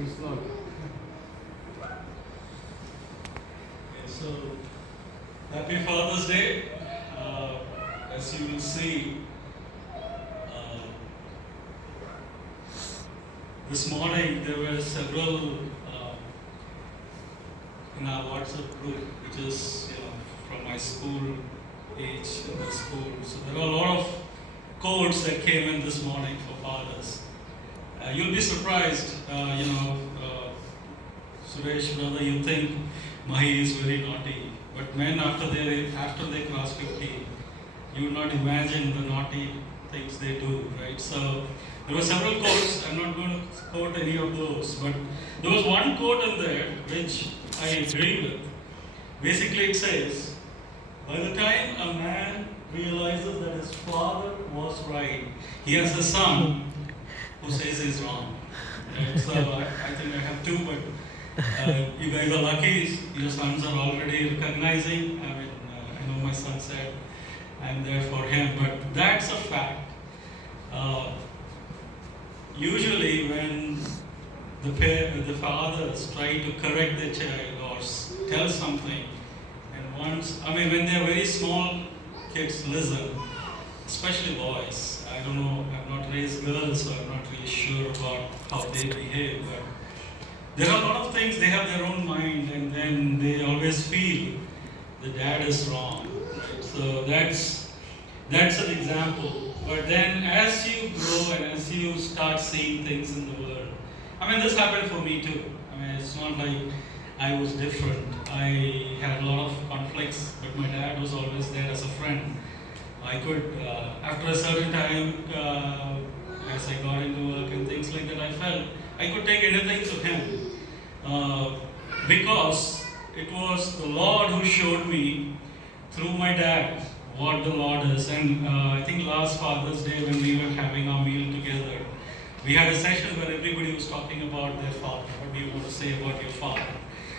It's not. Okay, so happy Father's Day. As you will see, this morning there were several in our WhatsApp group, which is from my school age in the school. So there are a lot of codes that came in this morning for fathers. You'll be surprised, Suresh, brother, you think Mahi is very naughty, but men after they cross 50, you would not imagine the naughty things they do, right? So there were several quotes. I'm not going to quote any of those, but there was one quote in there which I agree with. Basically, it says, by the time a man realizes that his father was right, he has a son who says he's wrong. Right? So I think I have two, but you guys are lucky. Your sons are already recognizing. I know my son said, I'm there for him, but that's a fact. Usually, when the fathers try to correct their child or tell something, and when they're very small, kids listen, especially boys. I don't know, I've not raised girls, so I'm not really sure about how they behave, but there are a lot of things, they have their own mind, and then they always feel the dad is wrong. Right? So that's an example. But then as you grow and as you start seeing things in the world, this happened for me too. It's not like I was different. I had a lot of conflicts, but my dad was always there as a friend. I could, after a certain time, as I got into work and things like that, I felt I could take anything to him. Because it was the Lord who showed me through my dad what the Lord is. And I think last Father's Day when we were having our meal together, we had a session where everybody was talking about their father. What do you want to say about your father?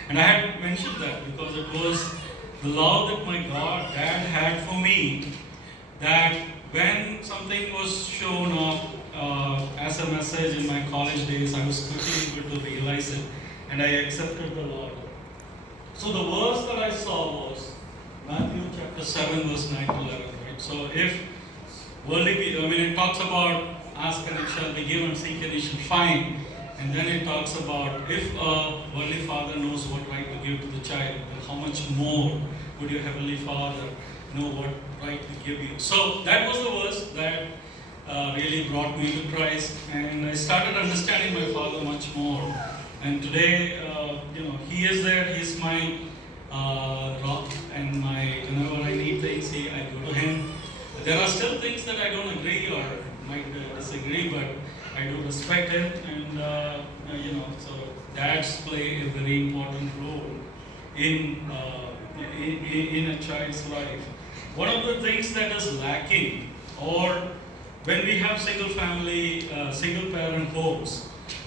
And I had mentioned that because it was the love that my dad had for me, that when something was shown up as a message in my college days, I was quickly able to realize it, and I accepted the Lord. So the verse that I saw was Matthew chapter 7, verse 9 to 11. Right? So if worldly people, it talks about ask and it shall be given, seek and it shall find. And then it talks about if a worldly father knows what right to give to the child, then how much more would your heavenly Father know what right to give you. So that was the verse that really brought me to Christ, and I started understanding my Father much more. And today, He is there. He's my rock, and whenever I need things, I go to Him. There are still things that I don't agree or might disagree, but I do respect Him, and so dads play a very important role in a child's life. One of the things that is lacking, or when we have single parent homes,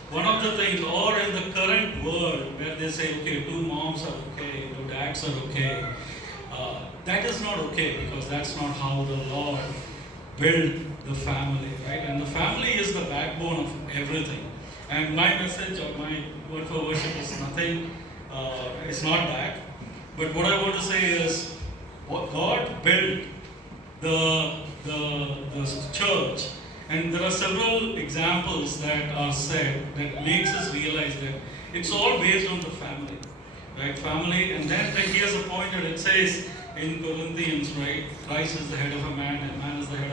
one of the things, or in the current world where they say, okay, two moms are okay, two dads are okay, that is not okay, because that's not how the Lord built the family, right? And the family is the backbone of everything. And my message or my word for worship is nothing, it's not that. But what I want to say is, what God built the church, and there are several examples that are said that makes us realize that it's all based on the family, right? Family, and then when He has appointed, it says in Corinthians, right? Christ is the head of a man, and man is the head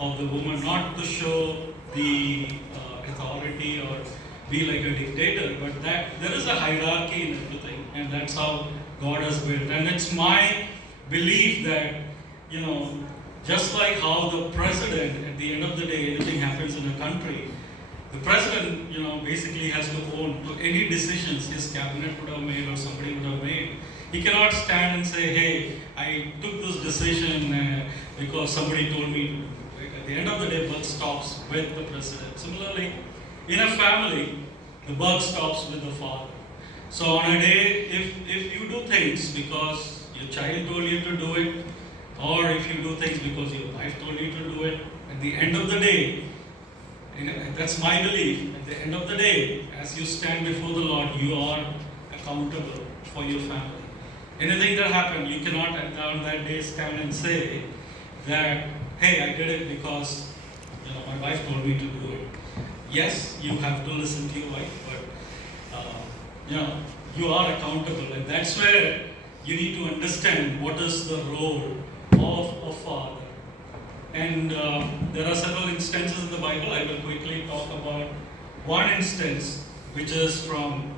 of the woman, not to show the authority or be like a dictator, but that there is a hierarchy in everything, and that's how God has built. And it's my belief that, just like how the president, at the end of the day, anything happens in a country, the president, basically has to own to any decisions his cabinet would have made or somebody would have made. He cannot stand and say, hey, I took this decision because somebody told me to. Right? At the end of the day, buck stops with the president. Similarly, in a family, the buck stops with the father. So on a day, if you do things because your child told you to do it, or if you do things because your wife told you to do it, at the end of the day, That's my belief. At the end of the day, as you stand before the Lord, you are accountable for your family. Anything that happened, you cannot on that day stand and say that, hey, I did it because my wife told me to do it. Yes, you have to listen to your wife, but you are accountable, and that's where you need to understand what is the role of a father. And there are several instances in the Bible. I will quickly talk about one instance, which is from